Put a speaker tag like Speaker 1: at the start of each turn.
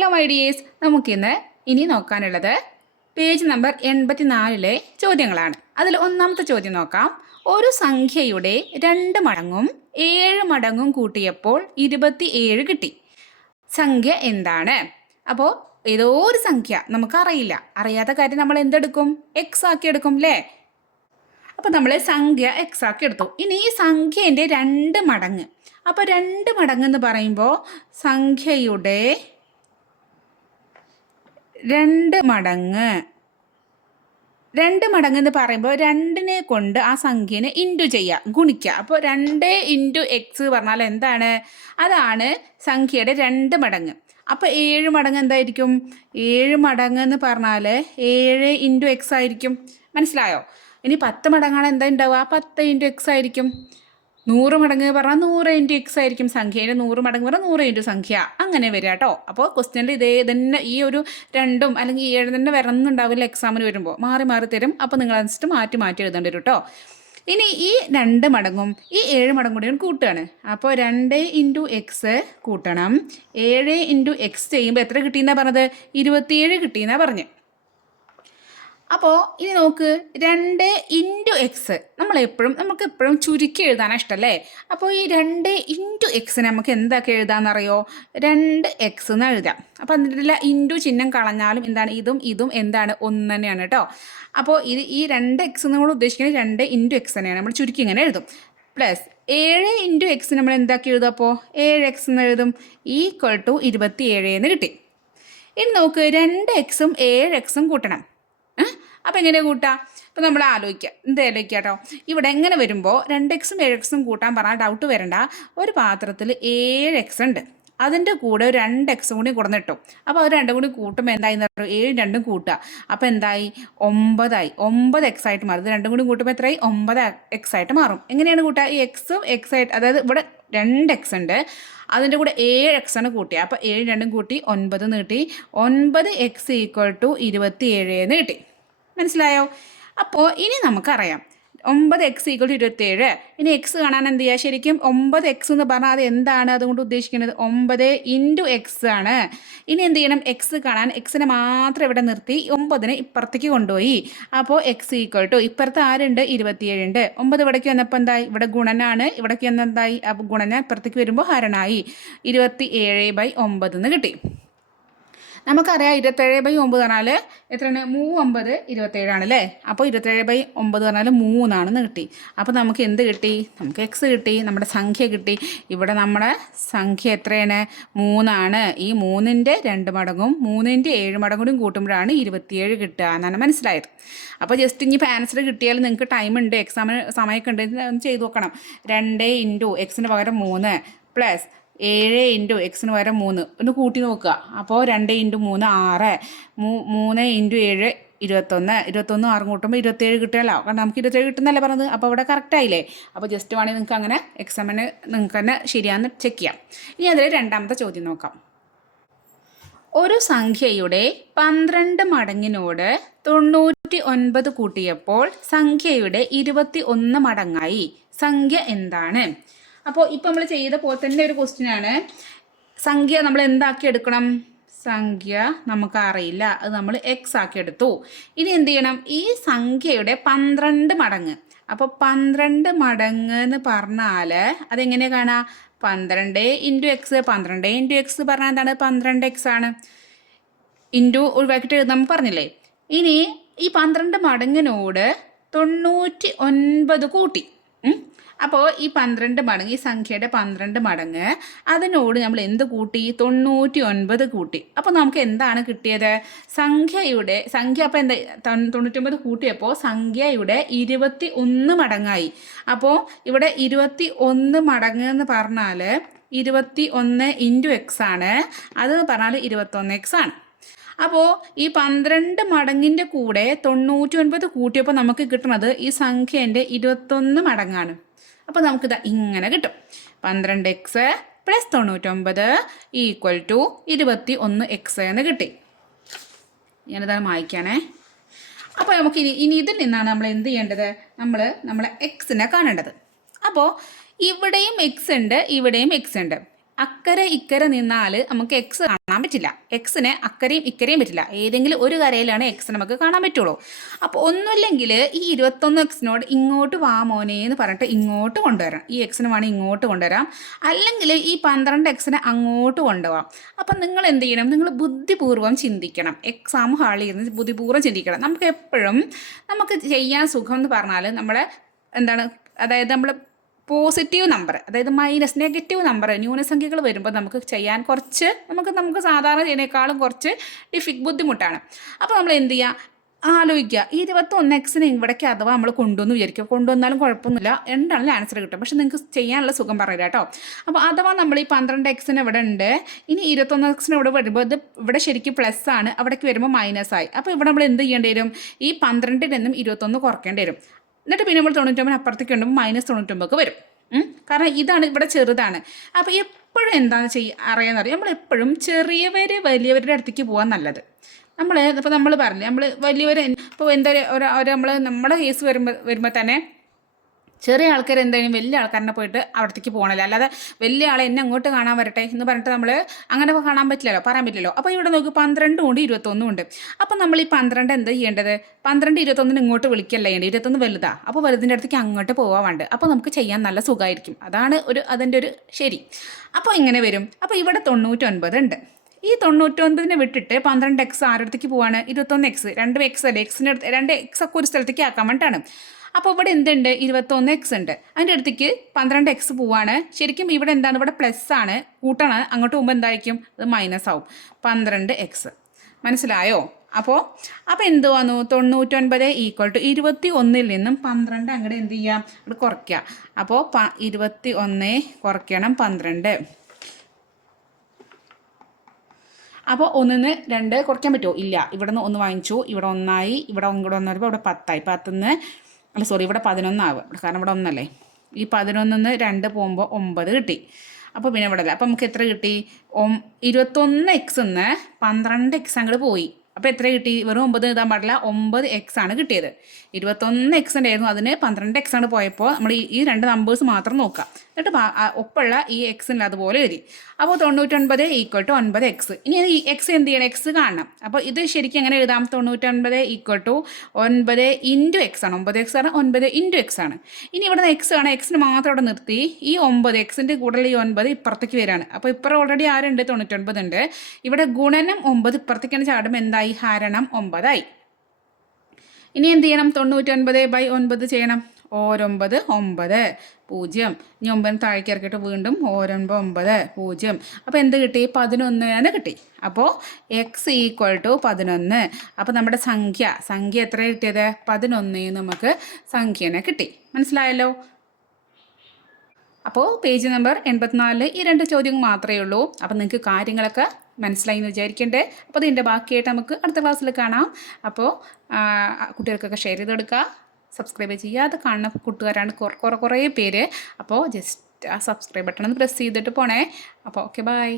Speaker 1: Hello my dears നമുക്കിന്ന് ഇനി നോക്കാനുള്ളത് page number എൺപത്തി നാലിലെ ചോദ്യങ്ങളാണ്. അതിൽ ഒന്നാമത്തെ ചോദ്യം നോക്കാം. ഒരു സംഖ്യയുടെ രണ്ട് മടങ്ങും ഏഴ് മടങ്ങും കൂട്ടിയപ്പോൾ ഇരുപത്തി ഏഴ് കിട്ടി. സംഖ്യ എന്താണ്? അപ്പോൾ ഏതോ ഒരു സംഖ്യ നമുക്കറിയില്ല. അറിയാത്ത കാര്യം നമ്മൾ എന്തെടുക്കും? എക്സ് ആക്കി എടുക്കും അല്ലേ അപ്പോൾ നമ്മൾ സംഖ്യ എക്സ് ആക്കി എടുത്തു. ഇനി ഈ സംഖ്യേന്റെ രണ്ട് മടങ്ങ്. അപ്പോൾ രണ്ട് മടങ്ങ് എന്ന് പറയുമ്പോൾ സംഖ്യയുടെ രണ്ട് മടങ്ങ്. രണ്ട് മടങ്ങ് എന്ന് പറയുമ്പോൾ രണ്ടിനെ കൊണ്ട് ആ സംഖ്യനെ ഇന്റു ചെയ്യുക ഗുണിക്കുക അപ്പോൾ രണ്ട് ഇന്റു എക്സ് പറഞ്ഞാൽ എന്താണ്? അതാണ് സംഖ്യയുടെ രണ്ട് മടങ്ങ്. അപ്പോൾ ഏഴ് മടങ്ങ് എന്തായിരിക്കും? ഏഴ് മടങ്ങ് എന്ന് പറഞ്ഞാൽ ഏഴ് ഇന്റു എക്സ് ആയിരിക്കും. മനസ്സിലായോ? ഇനി പത്ത് മടങ്ങാണ് എന്താ ഉണ്ടാവുക? പത്ത് ഇന്റു എക്സ് ആയിരിക്കും. നൂറ് മടങ്ങ് പറഞ്ഞാൽ നൂറ് ഇന്റു എക്സ് ആയിരിക്കും സംഖ്യേന്റെ നൂറ് മടങ്ങ് പറഞ്ഞാൽ നൂറ് ഇന്റു സംഖ്യ. അങ്ങനെ വരിക കേട്ടോ അപ്പോൾ ക്വസ്റ്റ്യനിൽ ഇതേ തന്നെ ഈ ഒരു രണ്ടും അല്ലെങ്കിൽ ഏഴ് തന്നെ വരണമെന്നുണ്ടാവില്ല എക്സാമിന് വരുമ്പോൾ മാറി മാറി തരും. അപ്പോൾ നിങ്ങൾ അനുസരിച്ച് മാറ്റി മാറ്റി എഴുതേണ്ടി വരും കേട്ടോ ഇനി ഈ രണ്ട് മടങ്ങും ഈ ഏഴ് മടങ്ങും കൂടി കൂട്ടുകയാണ്. അപ്പോൾ രണ്ട് ഇന്റു എക്സ് കൂട്ടണം. ഏഴ് ഇന്റു എക്സ് ചെയ്യുമ്പോൾ എത്ര കിട്ടിയെന്നാണ് പറഞ്ഞത്? ഇരുപത്തിയേഴ് കിട്ടിയെന്നാണ് പറഞ്ഞത് അപ്പോൾ ഇനി നോക്ക് രണ്ട് ഇന്റു എക്സ് നമ്മൾ എപ്പോഴും നമുക്ക് എപ്പോഴും ചുരുക്കി എഴുതാനാണ് ഇഷ്ടമല്ലേ അപ്പോൾ ഈ രണ്ട് ഇന്റു എക്സിന് നമുക്ക് എന്തൊക്കെ എഴുതാമെന്നറിയോ രണ്ട് എക്സ് എന്ന് എഴുതാം. അപ്പോൾ എന്നിട്ടില്ല ഇന്റു ചിഹ്നം കളഞ്ഞാലും എന്താണ്? ഇതും ഇതും എന്താണ്? ഒന്ന് തന്നെയാണ് കേട്ടോ അപ്പോൾ ഇത് ഈ രണ്ട് എക്സ് നമ്മൾ ഉദ്ദേശിക്കുന്നത് രണ്ട് ഇന്റു എക്സ് തന്നെയാണ്. നമ്മൾ ചുരുക്കി ഇങ്ങനെ എഴുതും. പ്ലസ് ഏഴ് ഇന്റു എക്സ് നമ്മൾ എന്താക്കി എഴുതും അപ്പോൾ ഏഴ് എക്സ് എന്ന് എഴുതും. ഈക്വൽ ടു ഇരുപത്തി ഏഴ് എന്ന് കിട്ടി. ഇനി നോക്ക് രണ്ട് എക്സും ഏഴ് എക്സും കൂട്ടണം. അപ്പോൾ എങ്ങനെ കൂട്ടാം? അപ്പോൾ നമ്മൾ ആലോചിക്കുക എന്ത് ആലോചിക്കുക കേട്ടോ ഇവിടെ എങ്ങനെ വരുമ്പോൾ രണ്ട് എക്സും ഏഴ് എക്സും കൂട്ടാൻ പറഞ്ഞാൽ ഡൗട്ട് വരണ്ട. ഒരു പാത്രത്തിൽ ഏഴ് എക്സ് ഉണ്ട്. അതിന്റെ കൂടെ ഒരു രണ്ട് എക്സും കൂടി കൊടുന്നിട്ടു. അപ്പോൾ അത് രണ്ടും കൂടി കൂട്ടുമ്പോൾ എന്തായി എന്ന് പറഞ്ഞു ഏഴ് രണ്ടും കൂട്ടുക. അപ്പോൾ എന്തായി? ഒമ്പതായി. ഒമ്പത് എക്സ് ആയിട്ട് മാറും. ഇത് രണ്ടും കൂടി കൂട്ടുമ്പോൾ എത്രയായി ഒമ്പത് എക്സ് ആയിട്ട് മാറും. എങ്ങനെയാണ് കൂട്ടുക ഈ എക്സും എക്സ് ആയിട്ട് അതായത് ഇവിടെ രണ്ട് എക്സ് ഉണ്ട്. അതിന്റെ കൂടെ ഏഴ് എക്സ് ആണ് കൂട്ടിയത് അപ്പോൾ ഏഴ് രണ്ടും കൂട്ടി ഒൻപത് നീട്ടി ഒൻപത് എക്സ് ഈക്വൽ ടു ഇരുപത്തി ഏഴ് എന്ന് കിട്ടി. മനസ്സിലായോ? അപ്പോൾ ഇനി നമുക്കറിയാം. ഒമ്പത് എക്സ് ഈക്വൽ ടു ഇരുപത്തേഴ് ഇനി എക്സ് കാണാൻ എന്ത് ചെയ്യുക ശരിക്കും ഒമ്പത് എക്സ് എന്ന് പറഞ്ഞാൽ അത് എന്താണ് അതുകൊണ്ട് ഉദ്ദേശിക്കുന്നത്? ഒമ്പത് ഇന്റു എക്സ് ആണ്. ഇനി എന്ത് ചെയ്യണം? എക്സ് കാണാൻ എക്സിനെ മാത്രം ഇവിടെ നിർത്തി ഒമ്പതിനെ ഇപ്പുറത്തേക്ക് കൊണ്ടുപോയി. അപ്പോൾ എക്സ് ഈക്വൽ ടു ഇപ്പുറത്ത് ആരുണ്ട്? ഇരുപത്തിയേഴുണ്ട് ഒമ്പത് ഇവിടേക്ക് വന്നപ്പോൾ എന്തായി? ഇവിടെ ഗുണനാണ്. ഇവിടേക്ക് വന്ന എന്തായി? അപ്പോൾ ഗുണന ഇപ്പുറത്തേക്ക് വരുമ്പോൾ ഹരണായി. ഇരുപത്തി ഏഴ് ബൈ ഒമ്പത് എന്ന് കിട്ടി. നമുക്കറിയാം ഇരുപത്തേഴ് ബൈ ഒമ്പത് പറഞ്ഞാൽ എത്രയാണ്? മൂ ഒമ്പത് ഇരുപത്തേഴാണ് അല്ലേ? അപ്പോൾ ഇരുപത്തേഴ് ബൈ ഒമ്പത് പറഞ്ഞാൽ മൂന്നാണെന്ന് കിട്ടി. അപ്പോൾ നമുക്ക് എന്ത് കിട്ടി? നമുക്ക് എക്സ് കിട്ടി നമ്മുടെ സംഖ്യ കിട്ടി. ഇവിടെ നമ്മുടെ സംഖ്യ എത്രയാണ്? മൂന്നാണ്. ഈ മൂന്നിന്റെ രണ്ട് മടങ്ങും മൂന്നിന്റെ ഏഴ് മടങ്ങും കൂടി കൂട്ടുമ്പോഴാണ് ഇരുപത്തിയേഴ് കിട്ടുക എന്നാണ് മനസ്സിലായത്. അപ്പോൾ ജസ്റ്റ് ഇനി ആൻസർ കിട്ടിയാൽ നിങ്ങൾക്ക് ടൈം ഉണ്ട് എക്സാമിന് സമയമൊക്കെ ഉണ്ട് ചെയ്തു നോക്കണം. രണ്ട് ഇന്റു എക്സിന് പകരം മൂന്ന് പ്ലസ് ഏഴ് ഇന്റു എക്സിന് പകരം മൂന്ന്. ഒന്ന് കൂട്ടി നോക്കുക. അപ്പോൾ രണ്ട് ഇന്റു മൂന്ന് ആറ്. മൂന്ന് ഇന്റു ഏഴ് ഇരുപത്തൊന്ന്. ഇരുപത്തൊന്ന് ആറും കൂട്ടുമ്പോൾ ഇരുപത്തേഴ് കിട്ടുമല്ലോ കാരണം നമുക്ക് ഇരുപത്തേഴ് കിട്ടുന്നല്ലേ പറഞ്ഞത്? അപ്പോൾ അവിടെ കറക്റ്റ് ആയില്ലേ? അപ്പോൾ ജസ്റ്റ് വേണമെങ്കിൽ നിങ്ങൾക്ക് അങ്ങനെ എക്സാമിന് നിങ്ങൾക്ക് തന്നെ ശരിയാന്ന് ചെക്ക് ചെയ്യാം. ഇനി അതിൽ രണ്ടാമത്തെ ചോദ്യം നോക്കാം. ഒരു സംഖ്യയുടെ പന്ത്രണ്ട് മടങ്ങിനോട് തൊണ്ണൂറ്റി ഒൻപത് കൂട്ടിയപ്പോൾ സംഖ്യയുടെ ഇരുപത്തി ഒന്ന് മടങ്ങായി. സംഖ്യ എന്താണ്? അപ്പോൾ ഇപ്പോൾ നമ്മൾ ചെയ്ത പോലെ തന്നെ ഒരു ക്വസ്റ്റ്യൻ ആണ്. സംഖ്യ നമ്മൾ എന്താക്കി എടുക്കണം? സംഖ്യ നമുക്ക് അറിയില്ല അത് നമ്മൾ എക്സ് ആക്കി എടുത്തു. ഇനി എന്ത് ചെയ്യണം? ഈ സംഖ്യയുടെ പന്ത്രണ്ട് മടങ്ങ്. അപ്പോൾ പന്ത്രണ്ട് മടങ്ങ് എന്ന് പറഞ്ഞാൽ അതെങ്ങനെ കാണാം? പന്ത്രണ്ട് ഇന്റു എക്സ് പന്ത്രണ്ട് ഇന്റു എക്സ് പറഞ്ഞാൽ എന്താണ്? പന്ത്രണ്ട് എക്സ് ആണ്. ഇന്റു ഒഴിവാക്കിയിട്ട് എഴുതാൻ പറഞ്ഞില്ലേ? ഇനി ഈ പന്ത്രണ്ട് മടങ്ങിനോട് തൊണ്ണൂറ്റി ഒൻപത് കൂട്ടി. അപ്പോൾ ഈ പന്ത്രണ്ട് മടങ്ങ് ഈ സംഖ്യയുടെ പന്ത്രണ്ട് മടങ്ങ് അതിനോട് നമ്മൾ എന്ത് കൂട്ടി? തൊണ്ണൂറ്റി ഒൻപത് കൂട്ടി. അപ്പോൾ നമുക്ക് എന്താണ് കിട്ടിയത്? സംഖ്യയുടെ സംഖ്യ അപ്പോൾ എന്താ തൊണ്ണൂറ്റൊമ്പത് കൂട്ടിയപ്പോൾ സംഖ്യയുടെ ഇരുപത്തി ഒന്ന് മടങ്ങായി. അപ്പോൾ ഇവിടെ ഇരുപത്തി ഒന്ന് മടങ്ങ് എന്ന് പറഞ്ഞാൽ ഇരുപത്തി ഒന്ന് ഇന്റു എക്സ് ആണ്. അത് പറഞ്ഞാൽ ഇരുപത്തൊന്ന് എക്സ് ആണ്. അപ്പോൾ ഈ പന്ത്രണ്ട് മടങ്ങിന്റെ കൂടെ തൊണ്ണൂറ്റി ഒൻപത് കൂട്ടിയപ്പോൾ നമുക്ക് കിട്ടുന്നത് ഈ സംഖ്യേന്റെ ഇരുപത്തൊന്ന് മടങ്ങാണ്. അപ്പോൾ നമുക്കിത് ഇങ്ങനെ കിട്ടും. പന്ത്രണ്ട് എക്സ് പ്ലസ് തൊണ്ണൂറ്റൊമ്പത് ഈക്വൽ ടു ഇരുപത്തി ഒന്ന് എക്സ് എന്ന് കിട്ടി. ഞാനിത് വായിക്കണേ അപ്പോൾ നമുക്ക് ഇനി ഇനി ഇതിൽ നിന്നാണ് നമ്മൾ എന്ത് ചെയ്യേണ്ടത്? നമ്മൾ നമ്മളെ എക്സിനെ കാണേണ്ടത്. അപ്പോൾ ഇവിടെയും എക്സ് ഉണ്ട് ഇവിടെയും എക്സ് ഉണ്ട്. അക്കരെ ഇക്കരെ നിന്നാൽ നമുക്ക് എക്സ് കാണാൻ പറ്റില്ല. എക്സിന് അക്കരയും ഇക്കരയും പറ്റില്ല. ഏതെങ്കിലും ഒരു കരയിലാണ് എക്സ് നമുക്ക് കാണാൻ പറ്റുള്ളൂ. അപ്പോൾ ഒന്നുമില്ലെങ്കിൽ ഈ ഇരുപത്തൊന്ന് എക്സിനോട് ഇങ്ങോട്ട് വാ മോനെ എന്ന് പറഞ്ഞിട്ട് ഇങ്ങോട്ട് കൊണ്ടുവരാം. ഈ എക്സിന് വേണമെങ്കിൽ ഇങ്ങോട്ട് കൊണ്ടുവരാം. അല്ലെങ്കിൽ ഈ പന്ത്രണ്ട് എക്സിനെ അങ്ങോട്ട് കൊണ്ടുപോകാം അപ്പം നിങ്ങൾ എന്ത് ചെയ്യണം? നിങ്ങൾ ബുദ്ധിപൂർവം ചിന്തിക്കണം. എക്സാം ഹാളിൽ ഇരുന്ന് ബുദ്ധിപൂർവം ചിന്തിക്കണം. നമുക്ക് എപ്പോഴും നമുക്ക് ചെയ്യാൻ സുഖം എന്ന് പറഞ്ഞാൽ നമ്മുടെ എന്താണ് അതായത് നമ്മൾ പോസിറ്റീവ് നമ്പർ അതായത് മൈനസ് നെഗറ്റീവ് നമ്പർ ന്യൂനസംഖ്യകൾ വരുമ്പോൾ നമുക്ക് ചെയ്യാൻ കുറച്ച് നമുക്ക് നമുക്ക് സാധാരണ ചെയ്യുന്നതിനേക്കാളും കുറച്ച് ഡിഫിക് ബുദ്ധിമുട്ടാണ്. അപ്പോൾ നമ്മൾ എന്ത് ചെയ്യുക ആലോചിക്കുക. ഇരുപത്തൊന്ന് എക്സിന് ഇവിടേക്ക് അഥവാ നമ്മൾ കൊണ്ടുവന്ന് വിചാരിക്കുക. കൊണ്ടുവന്നാലും കുഴപ്പമൊന്നുമില്ല. രണ്ടാണല്ലോ ആൻസർ കിട്ടും പക്ഷെ നിങ്ങൾക്ക് ചെയ്യാനുള്ള സുഖം പറയില്ല കേട്ടോ. അപ്പോൾ അഥവാ നമ്മൾ ഈ പന്ത്രണ്ട് എക്സിന് ഇവിടെ ഉണ്ട്. ഇനി ഇരുപത്തൊന്ന് എക്സിന് ഇവിടെ വരുമ്പോൾ ഇത് ഇവിടെ ശരിക്കും പ്ലസ് ആണ്. അവിടേക്ക് വരുമ്പോൾ മൈനസ് ആയി. അപ്പോൾ ഇവിടെ നമ്മൾ എന്ത് ചെയ്യേണ്ടി വരും? ഈ പന്ത്രണ്ടിൽ നിന്നും ഇരുപത്തൊന്ന് കുറയ്ക്കേണ്ടി വരും. എന്നിട്ട് പിന്നെ നമ്മൾ തൊണ്ണൂറ്റൊമ്പത് അപ്പുറത്തേക്ക് ഉണ്ടെങ്കിൽ മൈനസ് തൊണ്ണൂറ്റൊമ്പത് വരും. കാരണം ഇതാണ് ഇവിടെ ചെറുതാണ്. അപ്പോൾ എപ്പോഴും എന്താണ് ചെയ്യുക അറിയാമെന്നറിയാം നമ്മൾ എപ്പോഴും ചെറിയവർ വലിയവരുടെ അടുത്തേക്ക് പോകാൻ നല്ലത്. നമ്മൾ ഇപ്പോൾ നമ്മൾ പറഞ്ഞു നമ്മൾ വലിയവർ ഇപ്പോൾ എന്താ ഒരു നമ്മൾ നമ്മുടെ കേസ് വരുമ്പോൾ വരുമ്പോൾ തന്നെ ചെറിയ ആൾക്കാർ എന്തായാലും വലിയ ആൾക്കാരനെ പോയിട്ട് അവിടത്തേക്ക് പോകണല്ലോ. അല്ലാതെ വലിയ ആളെ എന്നെ അങ്ങോട്ട് കാണാൻ വരട്ടെ എന്ന് പറഞ്ഞിട്ട് നമ്മൾ അങ്ങനെ കാണാൻ പറ്റില്ലല്ലോ പറയാൻ പറ്റില്ലല്ലോ. അപ്പോൾ ഇവിടെ നോക്കി പന്ത്രണ്ടും ഉണ്ട് ഇരുപത്തൊന്നും ഉണ്ട്. അപ്പോൾ നമ്മൾ ഈ പന്ത്രണ്ട് എന്താ ചെയ്യേണ്ടത്? പന്ത്രണ്ട് ഇരുപത്തൊന്നിന് ഇങ്ങോട്ട് വിളിക്കല്ല ചെയ്യേണ്ടത്? ഇരുപത്തൊന്ന് വലുതാ. അപ്പോൾ വലുതിന്റെ അടുത്തേക്ക് അങ്ങോട്ട് പോകാൻ വേണ്ട. അപ്പോൾ നമുക്ക് ചെയ്യാൻ നല്ല സുഖമായിരിക്കും അതാണ് ഒരു അതിന്റെ ഒരു ശരി. അപ്പോൾ ഇങ്ങനെ വരും. അപ്പോൾ ഇവിടെ തൊണ്ണൂറ്റൊൻപത് ഉണ്ട്. ഈ തൊണ്ണൂറ്റൊൻപതിനെ വിട്ടിട്ട് പന്ത്രണ്ട് എക്സ് അടുത്തേക്ക് പോവാണ്? ഇരുപത്തൊന്ന് എക്സ് രണ്ട് എക്സ് അല്ലേ? എക്സിന്റെ അടുത്ത് രണ്ട് എക്സ് ഒക്കെ ഒരു സ്ഥലത്തേക്ക് ആക്കാൻ വേണ്ടിയിട്ടാണ് അപ്പോൾ ഇവിടെ എന്തുണ്ട്? ഇരുപത്തൊന്ന് എക്സ് ഉണ്ട്. അതിന്റെ അടുത്തേക്ക് പന്ത്രണ്ട് എക്സ് പോവാണ്. ശരിക്കും ഇവിടെ എന്താണ്? ഇവിടെ പ്ലസ് ആണ്. കൂട്ടണം. അങ്ങോട്ട് പോകുമ്പോൾ എന്തായിരിക്കും? അത് മൈനസ് ആവും. പന്ത്രണ്ട് എക്സ് മനസ്സിലായോ? അപ്പോൾ അപ്പോൾ എന്ത് വന്നു? തൊണ്ണൂറ്റൊൻപത് ഈക്വൽ ടു ഇരുപത്തി ഒന്നിൽ നിന്നും പന്ത്രണ്ട് അങ്ങോട്ട് എന്ത് ചെയ്യാം? അവിടെ കുറയ്ക്കുക അപ്പോൾ പ ഇരുപത്തി ഒന്ന് കുറയ്ക്കണം പന്ത്രണ്ട്. അപ്പോൾ ഒന്നിന്ന് രണ്ട് കുറയ്ക്കാൻ പറ്റുമോ? ഇല്ല. ഇവിടെ നിന്ന് ഒന്ന് വാങ്ങിച്ചു. ഇവിടെ ഒന്നായി. ഇവിടെ ഇങ്ങോട്ട് വരുമ്പോൾ ഇവിടെ പത്തായി. പത്തുനിന്ന് അല്ല സോറി ഇവിടെ പതിനൊന്നാവും. കാരണം ഇവിടെ ഒന്നല്ലേ? ഈ പതിനൊന്നിന്ന് രണ്ട് പോകുമ്പോൾ ഒമ്പത് കിട്ടി. അപ്പോൾ പിന്നെ ഇവിടെ അല്ല? അപ്പോൾ നമുക്ക് എത്ര കിട്ടി? ഒം ഇരുപത്തൊന്ന് എക്സ് നിന്ന് പന്ത്രണ്ട് എക്സ് അങ്ങോട്ട് പോയി. അപ്പോൾ എത്ര കിട്ടി? വെറും ഒമ്പത് എഴുതാൻ പാടില്ല. ഒമ്പത് എക്സ് ആണ് കിട്ടിയത്. ഇരുപത്തൊന്ന് എക്സ് ഉണ്ടായിരുന്നു. അതിന് പന്ത്രണ്ട് എക്സ് ആണ് പോയപ്പോൾ നമ്മൾ ഈ രണ്ട് നമ്പേഴ്സ് മാത്രം നോക്കാം. എന്നിട്ട് ഒപ്പുള്ള ഈ എക്സിന് അതുപോലെ എഴുതി. അപ്പോൾ തൊണ്ണൂറ്റൊൻപത് ഈക്വൽ ടു ഒൻപത് എക്സ് ഇനി ഈ എക്സ് എന്ത് ചെയ്യണം? എക്സ് കാണണം. അപ്പോൾ ഇത് ശരിക്കും എങ്ങനെ എഴുതാം? തൊണ്ണൂറ്റൊൻപത് ഈക്വൽ ടു ഒൻപത് ഇന്റു എക്സ് ആണ്. ഒമ്പത് എക്സ് ആണ് ഒൻപത് ഇന്റു എക്സ് ആണ്. ഇനി ഇവിടെ നിന്ന് എക്സ് ആണ് എക്സിന് മാത്രം അവിടെ നിർത്തി. ഈ ഒമ്പത് എക്സിന്റെ കൂടുതൽ ഈ ഒൻപത് ഇപ്പുറത്തേക്ക് വരാണ് അപ്പോൾ ഇപ്പുറം ഓൾറെഡി ആരുണ്ട്? തൊണ്ണൂറ്റൊൻപത് ഉണ്ട്. ഇവിടെ ഗുണനം ഒമ്പത് ഇപ്പുറത്തേക്കാണ് ചാടുമ്പോൾ എന്തായി? ഹരണം ഒമ്പതായി ഇനി എന്ത് ചെയ്യണം? തൊണ്ണൂറ്റൊൻപത് ബൈ ഒൻപത് ചെയ്യണം. ഓരൊമ്പത് ഒമ്പത്. പൂജ്യം. ഇനി ഒമ്പത് താഴേക്ക് ഇറക്കിയിട്ട് വീണ്ടും ഓരൊൻപത് ഒമ്പത്. പൂജ്യം. അപ്പോൾ എന്ത് കിട്ടി? പതിനൊന്ന് എന്ന് കിട്ടി. അപ്പോൾ എക്സ് ഈക്വൽ ടു പതിനൊന്ന്. അപ്പോൾ നമ്മുടെ സംഖ്യ. സംഖ്യ എത്ര കിട്ടിയത്? പതിനൊന്ന് നമുക്ക് സംഖ്യനെ കിട്ടി. മനസ്സിലായല്ലോ? അപ്പോൾ പേജ് നമ്പർ എൺപത്തിനാലിൽ ഈ രണ്ട് ചോദ്യങ്ങൾ മാത്രമേ ഉള്ളൂ. അപ്പോൾ നിങ്ങൾക്ക് കാര്യങ്ങളൊക്കെ മനസ്സിലായി എന്ന് വിചാരിക്കണ്ടേ? അപ്പോൾ ഇതിന്റെ ബാക്കിയായിട്ട് നമുക്ക് അടുത്ത ക്ലാസ്സിൽ കാണാം. അപ്പോൾ കുട്ടികൾക്കൊക്കെ ഷെയർ ചെയ്ത് കൊടുക്കുക. സബ്സ്ക്രൈബ് ചെയ്യാതെ കാണുന്ന കൂട്ടുകാരാണ് കുറേ കുറേ കുറേ പേര്. അപ്പോൾ ജസ്റ്റ് ആ സബ്സ്ക്രൈബ് ബട്ടൺ ഒന്ന് പ്രസ് ചെയ്തിട്ട് പോണേ. അപ്പോൾ ഓക്കെ ബൈ